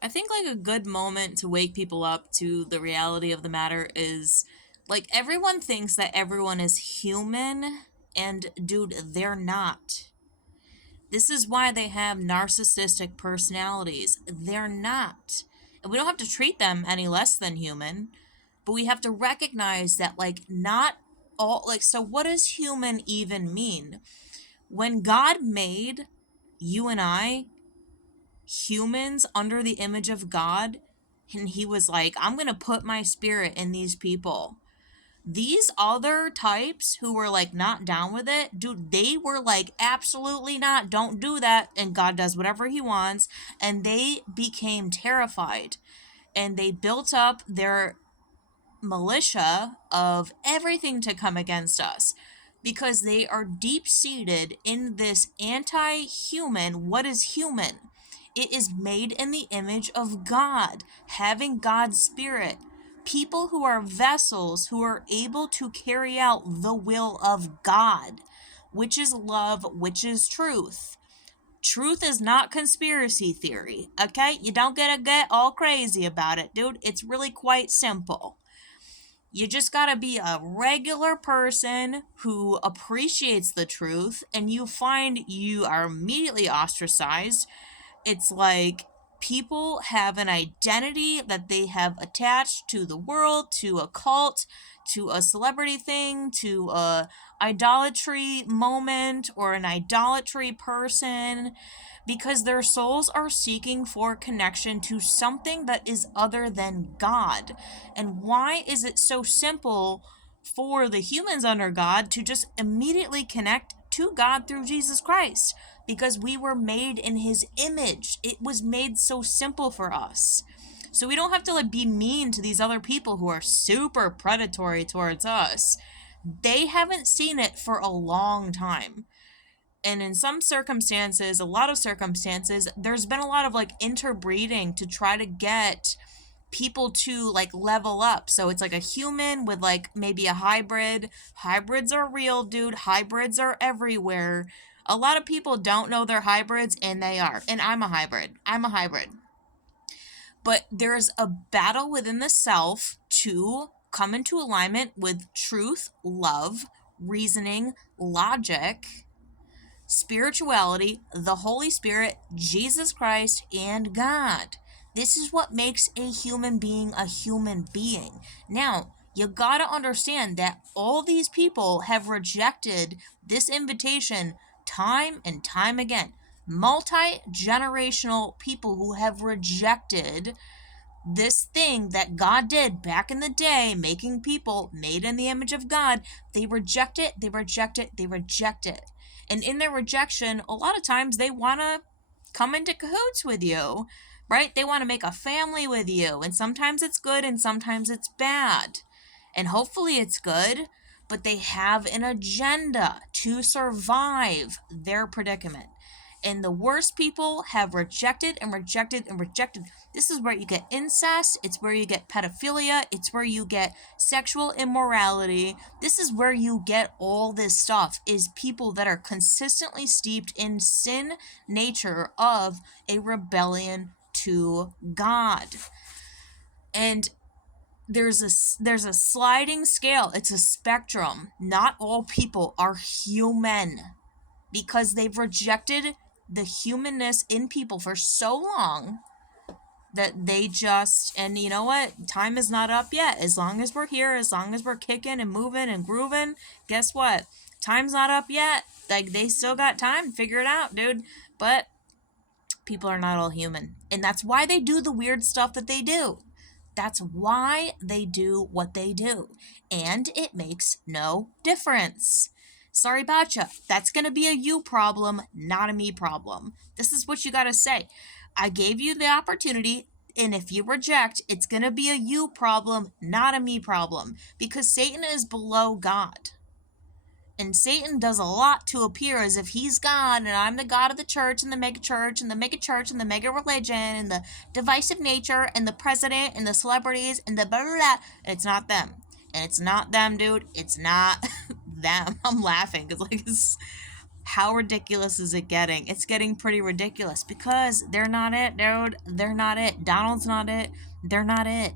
I think like a good moment to wake people up to the reality of the matter is like everyone thinks that everyone is human, and dude, they're not. This is why they have narcissistic personalities. They're not. And we don't have to treat them any less than human, but we have to recognize that, like, not all, like, so what does human even mean? When God made you and I humans under the image of God, and He was like, I'm going to put my spirit in these people. These other types who were like not down with it, dude, they were like, absolutely not, don't do that. And God does whatever He wants. And they became terrified. And they built up their militia of everything to come against us because they are deep seated in this anti human. What is human? It is made in the image of God, having God's spirit. People who are vessels who are able to carry out the will of God, which is love, which is truth. Truth is not conspiracy theory, okay? You don't gotta get all crazy about it, dude. It's really quite simple. You just gotta be a regular person who appreciates the truth, and you find you are immediately ostracized. It's like people have an identity that they have attached to the world, to a cult, to a celebrity thing, to a idolatry moment or an idolatry person, because their souls are seeking for connection to something that is other than God. And why is it so simple for the humans under God to just immediately connect to God through Jesus Christ? Because we were made in His image. It was made so simple for us. So we don't have to like be mean to these other people who are super predatory towards us. They haven't seen it for a long time. And in some circumstances, a lot of circumstances, there's been a lot of like interbreeding to try to get people to like level up. So it's like a human with like maybe a hybrid. Hybrids are real, dude. Hybrids are everywhere. A lot of people don't know they're hybrids, and they are. And I'm a hybrid. I'm a hybrid. But there's a battle within the self to come into alignment with truth, love, reasoning, logic, spirituality, the Holy Spirit, Jesus Christ, and God. This is what makes a human being a human being. Now, you gotta understand that all these people have rejected this invitation time and time again. Multi generational people who have rejected this thing that God did back in the day, making people made in the image of God. They reject it, they reject it, they reject it. And in their rejection, a lot of times they want to come into cahoots with you, right? They want to make a family with you. And sometimes it's good and sometimes it's bad. And hopefully it's good, but they have an agenda to survive their predicament. And the worst people have rejected and rejected and rejected. This is where you get incest. It's where you get pedophilia. It's where you get sexual immorality. This is where you get all this stuff, is people that are consistently steeped in sin nature of a rebellion to God. And there's a sliding scale. It's a spectrum. Not all people are human because they've rejected the humanness in people for so long that they just, and you know what? Time is not up yet. As long as we're here, as long as we're kicking and moving and grooving, guess what? Time's not up yet. Like, they still got time to figure it out, dude. But people are not all human. And that's why they do the weird stuff that they do. That's why they do what they do. And it makes no difference. Sorry about you. That's going to be a you problem, not a me problem. This is what you got to say. I gave you the opportunity, and if you reject, it's going to be a you problem, not a me problem, because Satan is below God. And Satan does a lot to appear as if he's God, and I'm the God of the church and the mega church and the mega church and the mega religion and the divisive nature and the president and the celebrities and the blah, blah, blah. And it's not them. And it's not them, dude. It's not them. I'm laughing because, like, How ridiculous is it getting? It's getting pretty ridiculous because they're not it, dude. They're not it. Donald's not it. They're not it.